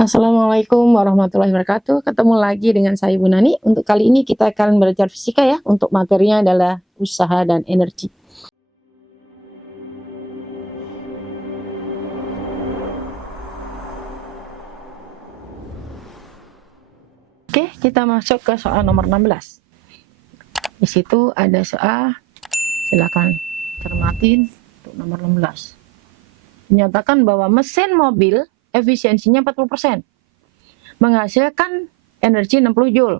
Assalamualaikum warahmatullahi wabarakatuh. Ketemu lagi dengan saya Ibu Nani. Untuk kali ini kita akan belajar fisika ya. Untuk materinya adalah usaha dan energi. Oke, kita masuk ke soal nomor 16. Di situ ada soal, silakan cermatin untuk nomor 16. Menyatakan bahwa mesin mobil efisiensinya 40%, menghasilkan energi 60 Joule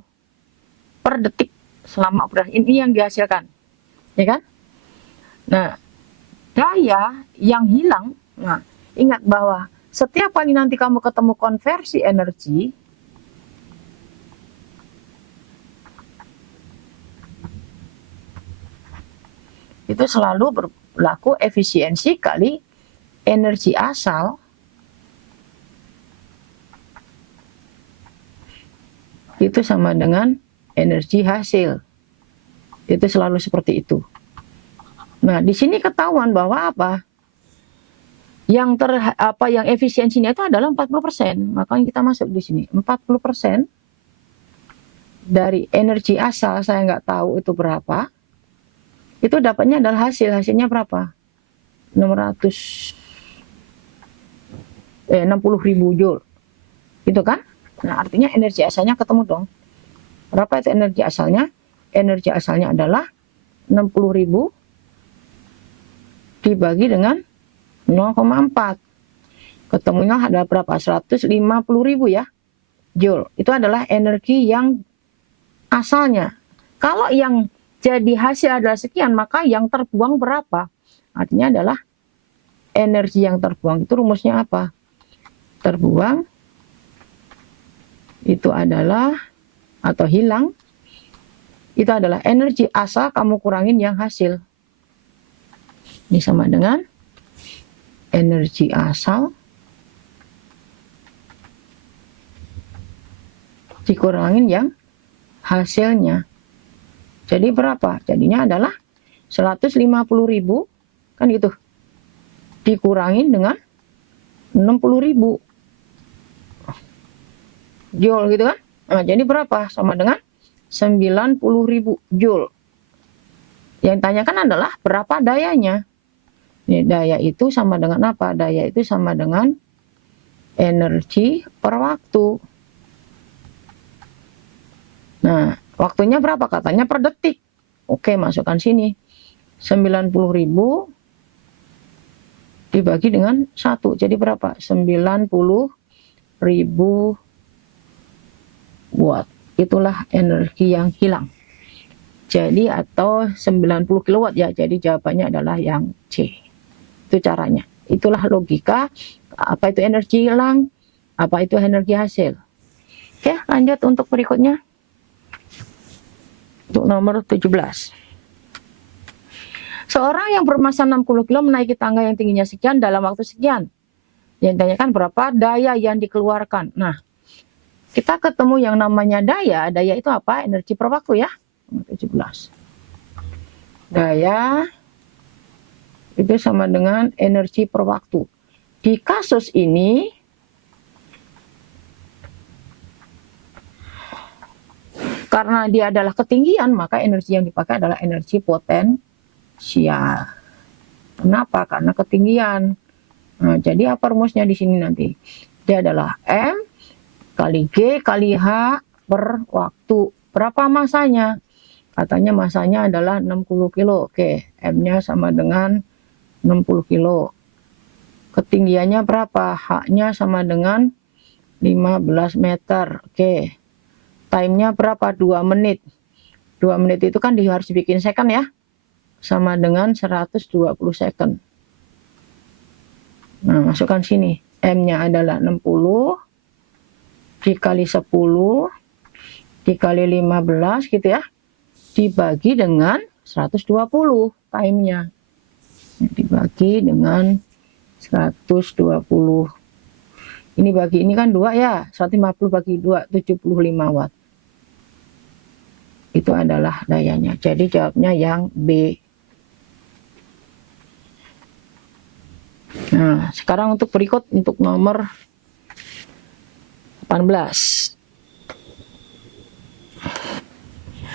per detik selama operasi. Ini yang dihasilkan, ya kan? Nah, daya yang hilang, nah ingat bahwa setiap kali nanti kamu ketemu konversi energi, itu selalu berlaku efisiensi kali energi asal itu sama dengan energi hasil. Itu selalu seperti itu. Nah, di sini ketahuan bahwa apa? Yang efisiensinya itu adalah 40%. Makanya kita masuk di sini. 40% dari energi asal, saya nggak tahu itu berapa. Itu dapatnya adalah hasilnya berapa? 60.000 Joule. Gitu kan? Nah, artinya energi asalnya ketemu dong. Berapa itu energi asalnya? Energi asalnya adalah 60.000 dibagi dengan 0,4. Ketemunya ada berapa? 150.000 ya, Joule. Itu adalah energi yang asalnya. Kalau yang jadi hasil adalah sekian, maka yang terbuang berapa? Artinya adalah energi yang terbuang itu rumusnya apa? Terbuang itu adalah, atau hilang, itu adalah energi asal kamu kurangin yang hasil. Ini sama dengan energi asal dikurangin yang hasilnya. Jadi berapa? Jadinya adalah 150.000 kan gitu. Dikurangin dengan 60.000 Joule gitu kan. Nah, jadi berapa? Sama dengan 90.000 Joule. Yang ditanyakan adalah berapa dayanya. Nih, daya itu sama dengan apa? Daya itu sama dengan energi per waktu. Nah, waktunya berapa? Katanya per detik. Oke, masukkan sini. 90.000 dibagi dengan 1. Jadi berapa? 90.000 watt. Itulah energi yang hilang. Jadi atau 90 kilowatt ya. Jadi jawabannya adalah yang C. Itu caranya. Itulah logika. Apa itu energi hilang? Apa itu energi hasil? Oke, lanjut untuk berikutnya. Untuk nomor 17. Seorang yang bermasa 60 kg menaiki tangga yang tingginya sekian dalam waktu sekian. Yang ditanyakan berapa daya yang dikeluarkan. Nah, kita ketemu yang namanya daya. Daya itu apa? Energi per waktu ya. 17. Daya itu sama dengan energi per waktu. Di kasus ini, karena dia adalah ketinggian, maka energi yang dipakai adalah energi potensial. Kenapa? Karena ketinggian. Nah, jadi apa rumusnya di sini nanti? Dia adalah M kali G kali H per waktu. Berapa masanya? Katanya masanya adalah 60 kilo. Oke, M-nya sama dengan 60 kilo. Ketinggiannya berapa? H-nya sama dengan 15 meter. Oke. Time-nya berapa? 2 menit. 2 menit itu kan harus dibikin second ya. Sama dengan 120 second. Nah, masukkan sini. M-nya adalah 60 dikali 10 dikali 15 gitu ya. Dibagi dengan 120 time-nya. Dibagi dengan 120. Ini bagi ini kan 2 ya. 150 bagi 2, 75 watt. Itu adalah dayanya. Jadi jawabnya yang B. Nah, sekarang untuk berikut untuk nomor 18.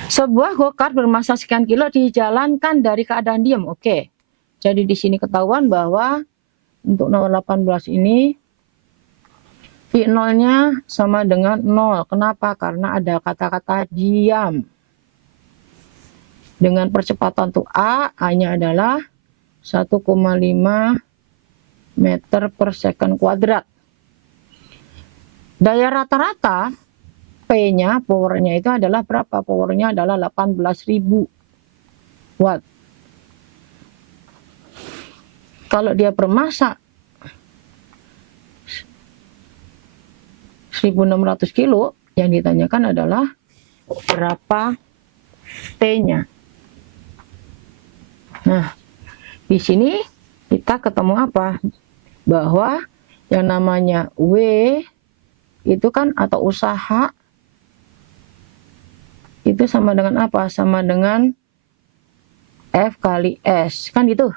Sebuah go-kart bermassa sekian kilo dijalankan dari keadaan diam. Oke. Jadi di sini ketahuan bahwa untuk nomor 18 ini V0-nya sama dengan 0. Kenapa? Karena ada kata-kata diam. Dengan percepatan untuk A-nya adalah 1,5 meter per second kuadrat. Daya rata-rata P-nya, powernya itu adalah berapa? Powernya adalah 18.000 watt. Kalau dia bermassa 1600 kilo, yang ditanyakan adalah berapa T-nya. Nah, di sini kita ketemu apa? Bahwa yang namanya W itu kan atau usaha itu sama dengan apa? Sama dengan F kali S, kan gitu.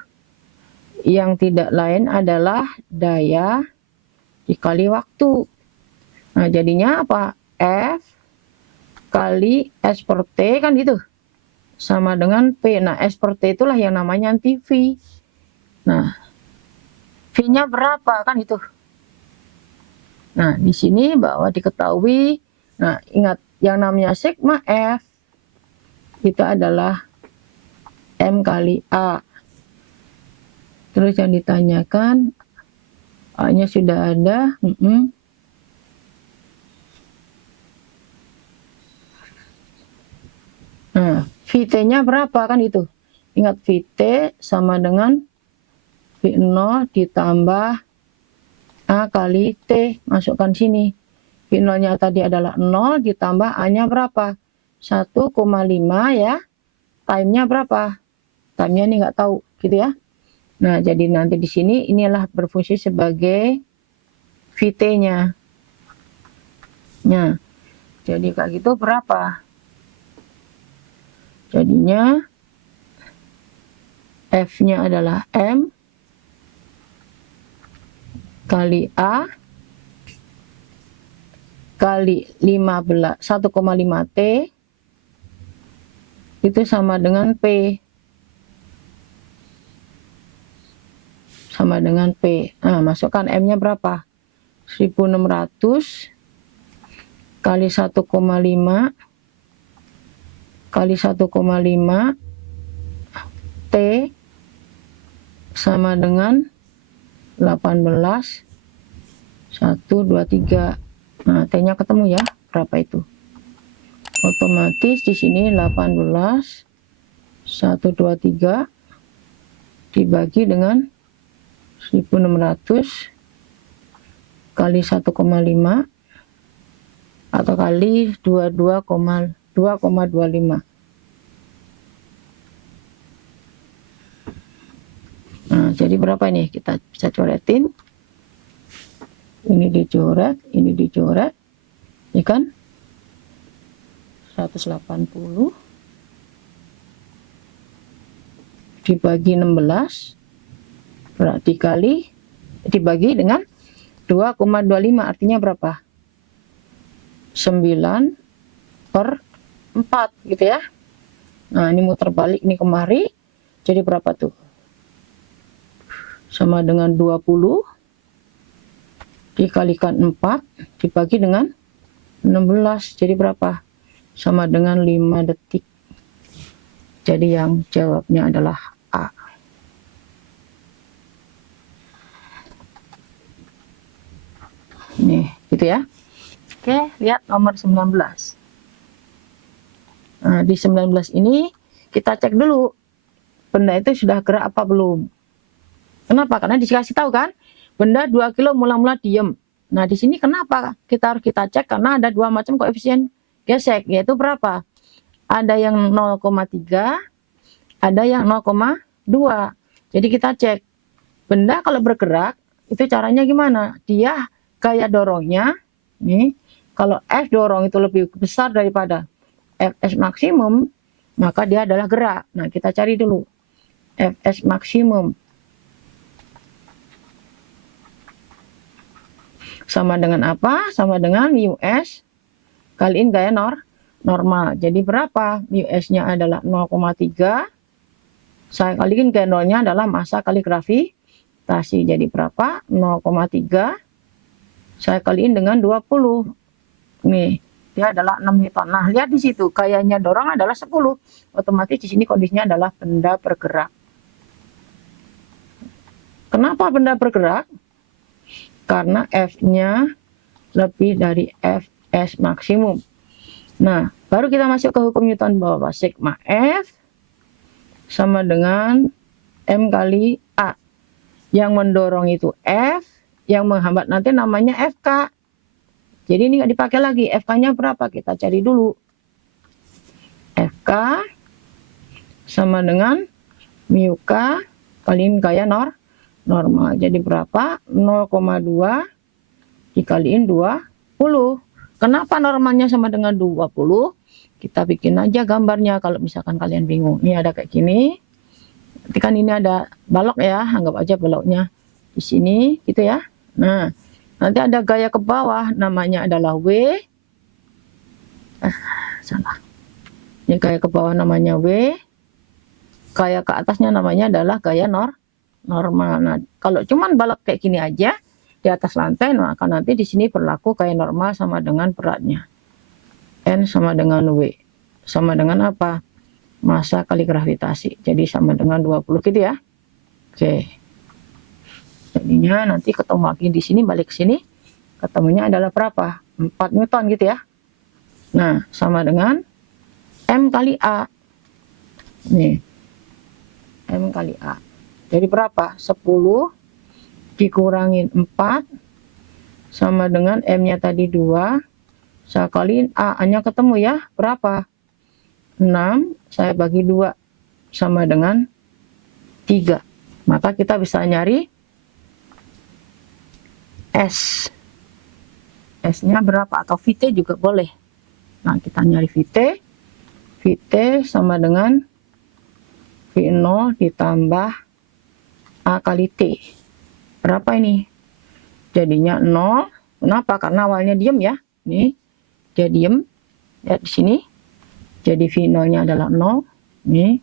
Yang tidak lain adalah daya dikali waktu. Nah, jadinya apa? F kali S per T, kan gitu. Sama dengan P. Nah, S per T itulah yang namanya anti V. Nah, V-nya berapa, kan itu. Nah, di sini bahwa diketahui, nah ingat yang namanya sigma F itu adalah M kali A. Terus yang ditanyakan A-nya sudah ada. Nah, VT-nya berapa, kan itu. Ingat VT sama dengan V0 ditambah A kali T. Masukkan sini. V0-nya tadi adalah 0 ditambah A-nya berapa? 1,5 ya. Time-nya berapa? Time-nya ini nggak tahu, gitu ya. Nah, jadi nanti di sini inilah berfungsi sebagai VT-nya. Nah, jadi kayak gitu berapa? Jadinya F-nya adalah M kali A kali 1,5 T itu sama dengan P. Sama dengan P. Nah, masukkan M-nya berapa? 1600 kali 1,5 kali 1,5 T sama dengan 18 1 2 3. Nah, T-nya ketemu ya, berapa itu? Otomatis di sini 18 1 2 3 dibagi dengan 1600 kali 1,5 atau kali 2,25. Nah, jadi berapa ini? Kita bisa coretin. Ini dicoret, ini dicoret. Ini kan 180 dibagi 16 berarti kali dibagi dengan 2,25, artinya berapa? 9 per 4 gitu ya. Nah, ini muter balik ini kemari. Jadi berapa tuh? Sama dengan 20 dikalikan 4 dibagi dengan 16. Jadi berapa? Sama dengan 5 detik. Jadi yang jawabnya adalah A. Nih, gitu ya. Oke, lihat nomor 19. Nah, di 19 ini kita cek dulu benda itu sudah gerak apa belum. Kenapa? Karena dikasih tahu kan, benda 2 kilo mula-mula diem. Nah, di sini kenapa kita harus cek? Karena ada dua macam koefisien gesek, yaitu berapa? Ada yang 0,3, ada yang 0,2. Jadi kita cek, benda kalau bergerak, itu caranya gimana? Dia gaya dorongnya, nih, kalau F dorong itu lebih besar daripada Fs maksimum, maka dia adalah gerak. Nah, kita cari dulu Fs maksimum. Sama dengan apa? Sama dengan US kaliin gaya normal. Jadi berapa? US-nya adalah 0,3. Saya kaliin gaya nolnya adalah massa kali gravitasi. Jadi berapa? 0,3. Saya kaliin dengan 20. Nih, dia adalah 6 Newton. Nah, lihat di situ, gayanya dorong adalah 10. Otomatis di sini kondisinya adalah benda bergerak. Kenapa benda bergerak? Karena F-nya lebih dari Fs maksimum. Nah, baru kita masuk ke hukum Newton bahwa sigma F sama dengan M kali A. Yang mendorong itu F, yang menghambat nanti namanya FK. Jadi ini nggak dipakai lagi. FK-nya berapa? Kita cari dulu. FK sama dengan mu K kaliin gaya normal. Jadi berapa? 0,2 dikaliin 20. Kenapa normalnya sama dengan 20? Kita bikin aja gambarnya kalau misalkan kalian bingung. Ini ada kayak gini. Nanti kan ini ada balok ya, anggap aja baloknya di sini gitu ya. Nah, nanti ada gaya ke bawah namanya adalah W. Salah. Ini gaya ke bawah namanya W. Gaya ke atasnya namanya adalah gaya normal. Nah, kalau cuman balok kayak gini aja di atas lantai, maka nanti di sini berlaku gaya normal sama dengan beratnya. N sama dengan W. Sama dengan apa? Massa kali gravitasi. Jadi sama dengan 20 gitu ya. Oke. Jadinya nanti ketemu lagi di sini, balik ke sini. Ketemunya adalah berapa? 4 Newton gitu ya. Nah, sama dengan M kali A. Nih. M kali A. Jadi berapa? 10 dikurangin 4 sama dengan M-nya tadi 2. Saya kaliin A-nya ketemu ya. Berapa? 6. Saya bagi 2 sama dengan 3. Maka kita bisa nyari S. S-nya berapa? Atau VT juga boleh. Nah, kita nyari VT. VT sama dengan V0 ditambah A kali T. Berapa ini? Jadinya 0. Kenapa? Karena awalnya diem ya. Nih, dia diem. Lihat di sini. Jadi V0-nya adalah 0. Nih.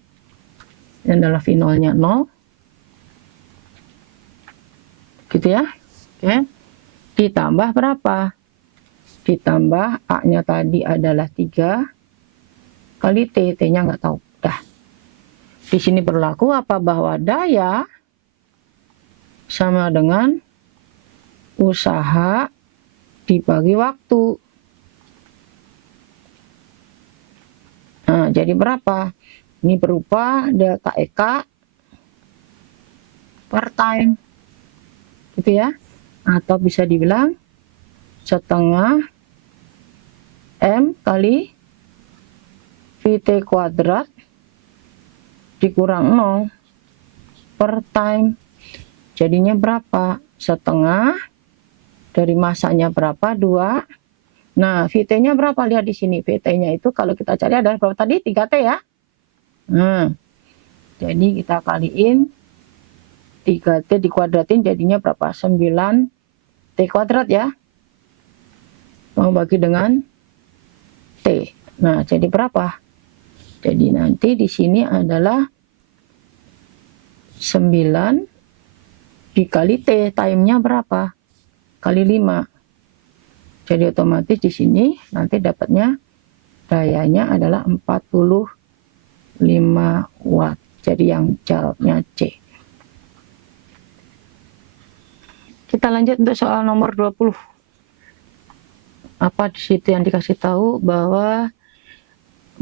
Ini adalah V0-nya 0. Gitu ya. Oke. Ditambah berapa? Ditambah A-nya tadi adalah 3 kali T. T-nya nggak tahu. Dah. Di sini berlaku apa? Bahwa daya sama dengan usaha dibagi waktu. Nah, jadi berapa? Ini berupa delta EK per time. Gitu ya. Atau bisa dibilang setengah M kali VT kuadrat dikurang 0 per time. Jadinya berapa? Setengah dari masanya berapa? 2. Nah, VT-nya berapa? Lihat di sini. VT-nya itu kalau kita cari adalah berapa tadi? 3T ya. Nah, jadi kita kaliin 3T dikuadratin jadinya berapa? 9T kuadrat ya. Mau bagi dengan T. Nah, jadi berapa? Jadi nanti di sini adalah 9 dikali T. Time-nya berapa? Kali 5. Jadi otomatis di sini nanti dapatnya dayanya adalah 45 watt. Jadi yang jawabnya C. Kita lanjut untuk soal nomor 20. Apa di situ yang dikasih tahu bahwa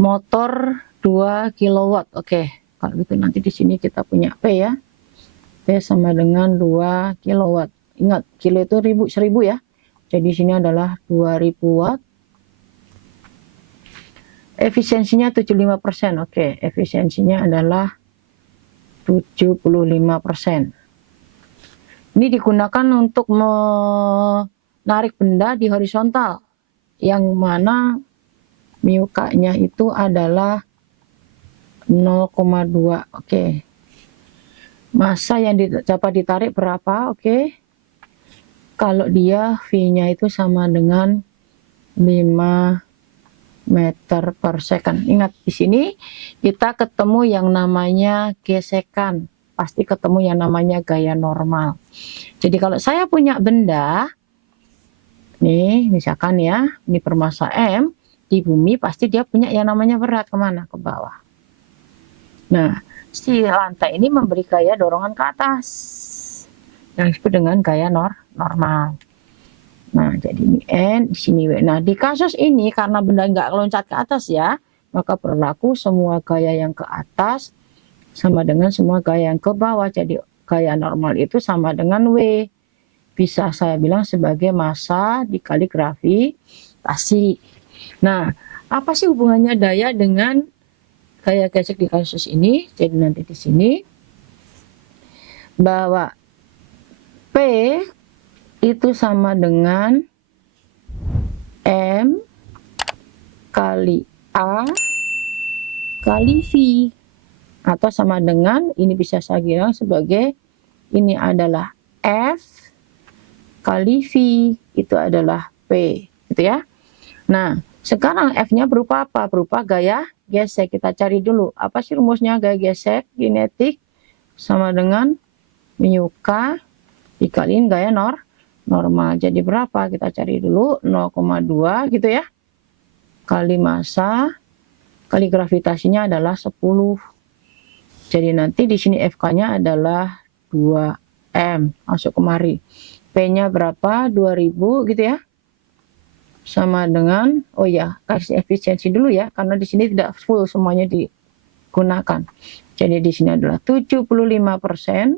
motor 2 kW. Oke, kalau gitu nanti di sini kita punya P ya. P sama dengan 2 kW. Ingat, kilo itu 1000 ya. Jadi di sini adalah 2000 watt. Efisiensinya 75%. Oke, efisiensinya adalah 75%. Ini digunakan untuk menarik benda di horizontal, yang mana mu K-nya itu adalah 0,2. Oke. Massa yang dapat ditarik berapa? Oke. kalau dia V-nya itu sama dengan 5 meter per second. Ingat, di sini kita ketemu yang namanya gesekan, pasti ketemu yang namanya gaya normal. Jadi kalau saya punya benda, nih misalkan ya, ini permassa M, di bumi pasti dia punya yang namanya berat kemana? Ke bawah. Nah, si lantai ini memberi gaya dorongan ke atas, yang disebut dengan gaya normal. Nah, jadi ini N, di sini W. Nah, di kasus ini karena benda nggak loncat ke atas ya, maka berlaku semua gaya yang ke atas sama dengan semua gaya yang ke bawah. Jadi gaya normal itu sama dengan W. Bisa saya bilang sebagai massa dikali gravitasi. Nah, apa sih hubungannya daya dengan gaya gesek di kasus ini? Jadi nanti di sini bahwa P itu sama dengan M kali A kali V, atau sama dengan, ini bisa saya bilang sebagai, ini adalah F kali V, itu adalah P, gitu ya. Nah, sekarang F-nya berupa apa? Berupa gaya gesek. Kita cari dulu, apa sih rumusnya gaya gesek kinetik? Sama dengan mu K dikaliin gaya normal. Jadi berapa? Kita cari dulu, 0,2 gitu ya. Kali massa, kali gravitasinya adalah 10. Jadi nanti di sini FK-nya adalah 2M. Masuk kemari. P-nya berapa? 2000 gitu ya. Sama dengan, oh ya, kasih efisiensi dulu ya, karena di sini tidak full semuanya digunakan. Jadi di sini adalah 75%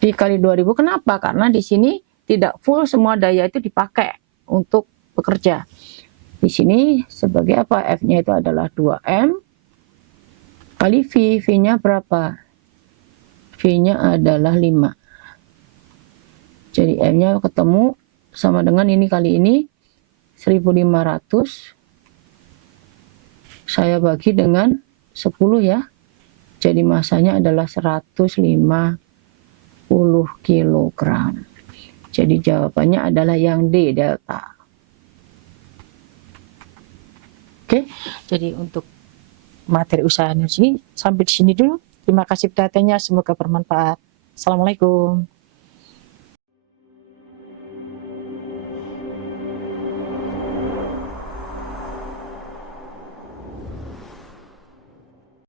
dikali 2000. Kenapa? Karena di sini tidak full semua daya itu dipakai untuk bekerja. Di sini sebagai apa? F-nya itu adalah 2M kali V. V-nya berapa? V-nya adalah 5. Jadi M-nya ketemu sama dengan ini kali ini 1500. Saya bagi dengan 10 ya. Jadi masanya adalah 150 kg. Jadi jawabannya adalah yang D, delta. Oke, jadi untuk materi usaha energi sampai di sini dulu. Terima kasih perhatiannya, semoga bermanfaat. Assalamualaikum.